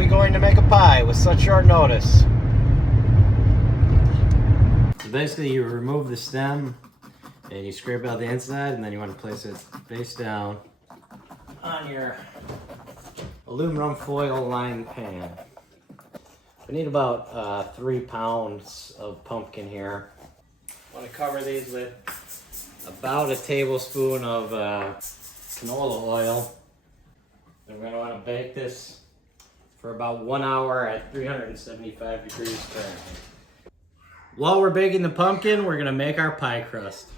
we going to make a pie with such short notice? So basically you remove the stem and you scrape out the inside, and then you want to place it face down on your aluminum foil lined pan. We need about 3 pounds of pumpkin here. I want to cover these with about a tablespoon of canola oil. And we're going to want to bake this for about 1 hour at 375 degrees Fahrenheit. While we're baking the pumpkin, we're going to make our pie crust.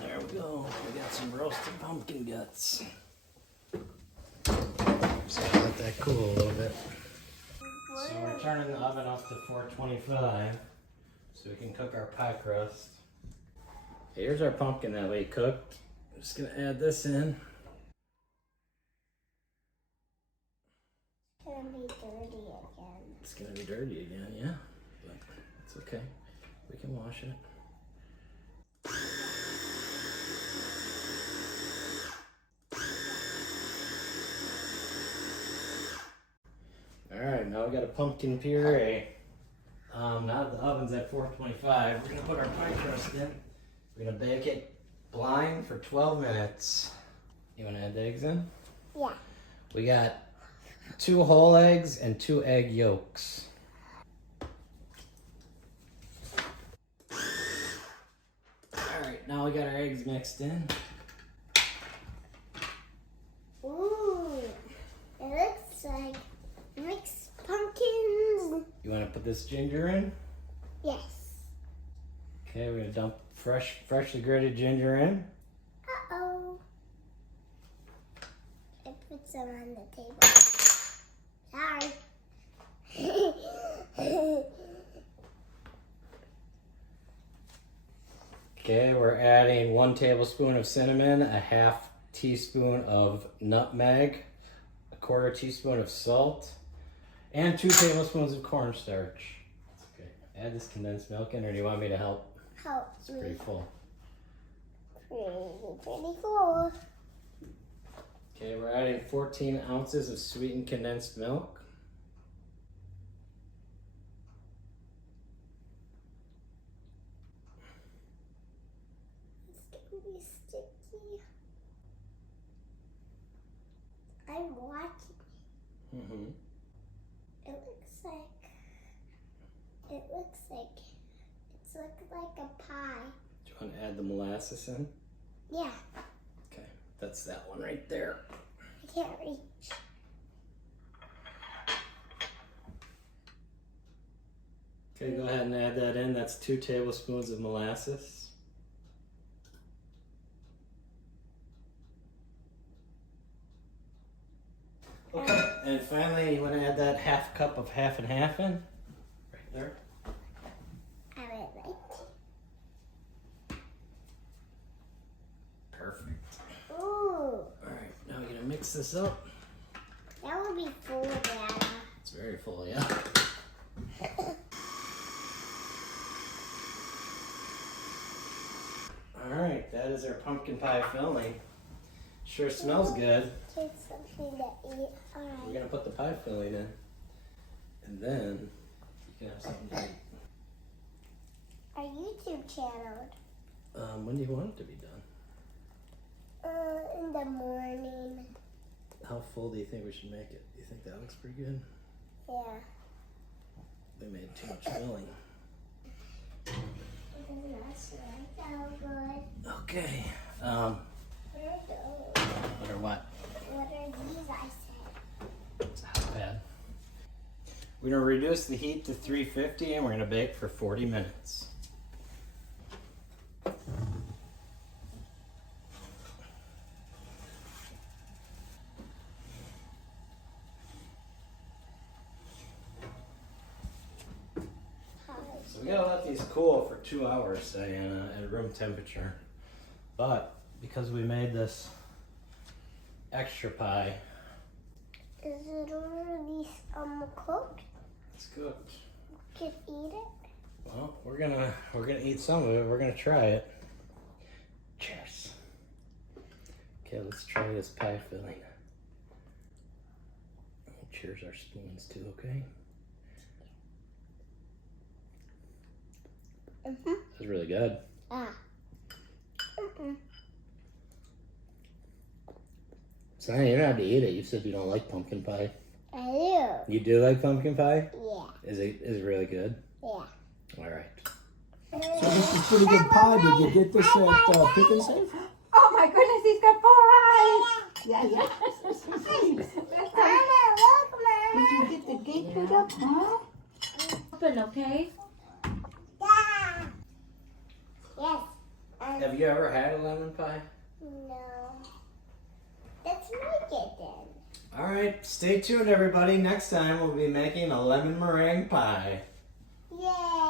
There we go. We got some roasted pumpkin guts. Just gotta let that cool a little bit. So we're turning the oven up to 425 so we can cook our pie crust. Here's our pumpkin that we cooked. I'm just gonna add this in. It's gonna be dirty again. It's gonna be dirty again, yeah. But it's okay. We can wash it. Alright, now we got a pumpkin puree. Now that the oven's at 425, we're gonna put our pie crust in. We're gonna bake it blind for 12 minutes. You wanna add the eggs in? Yeah. We got 2 whole eggs and 2 egg yolks. Alright, now we got our eggs mixed in. Ooh, it looks like mixed pumpkins. You wanna put this ginger in? Yes. Okay, we're gonna dump freshly grated ginger in. Uh-oh. I put some on the table. Sorry. Okay, we're adding 1 tablespoon of cinnamon, a half teaspoon of nutmeg, a 1/4 teaspoon of salt, and 2 tablespoons of cornstarch. Okay, add this condensed milk in, or do you want me to help? Help It's pretty full. Pretty cool. Okay, we're adding 14 ounces of sweetened condensed milk. It's gonna be sticky. I'm watching. Mm-hmm. It looks like it's like a pie. Do you want to add the molasses in? Yeah, Okay, that's that one right there. I can't reach. Okay, go ahead and add that in. That's 2 tablespoons of molasses. Okay, and finally you want to add that 1/2 cup of half and half in. Right there. I would like. Perfect. Ooh, Alright, now we're going to mix this up. that would be full, Dad. It's very full, yeah. Alright, that is our pumpkin pie filling. Sure smells good. It's something to eat. We're Alright. gonna put the pie filling in. And then you can have something to eat. Our YouTube channel. When do you want it to be done? In the morning. How full do you think we should make it? Do you think that looks pretty good? Yeah. We made too much filling. It doesn't smell so good. Okay. What are those? What or what? What are these? I said. It's a hot pad. We're gonna reduce the heat to 350 and we're gonna bake for 40 minutes. So we gotta let these cool for 2 hours, Diana, at room temperature. But because we made this extra pie, Is it already cooked? it's cooked. Can eat it? Well, we're gonna eat some of it. We're gonna try it. Cheers. Okay, let's try this pie filling. Cheers our spoons too, okay? That's really good. Sonny, you don't have to eat it. You said you don't like pumpkin pie. I do. You do like pumpkin pie? Yeah. Is it really good? Yeah. All right. So this is pretty good pie. Did you get this at Pecans? Oh my goodness, he's got 4 eyes. Yeah, yeah. That's Mama, look, Mama. Did you get the gate put up, huh? Open, okay? Yeah. Yes. Have you ever had a lemon pie? No. Let's make it then. All right, stay tuned, everybody. Next time we'll be making a lemon meringue pie. Yay.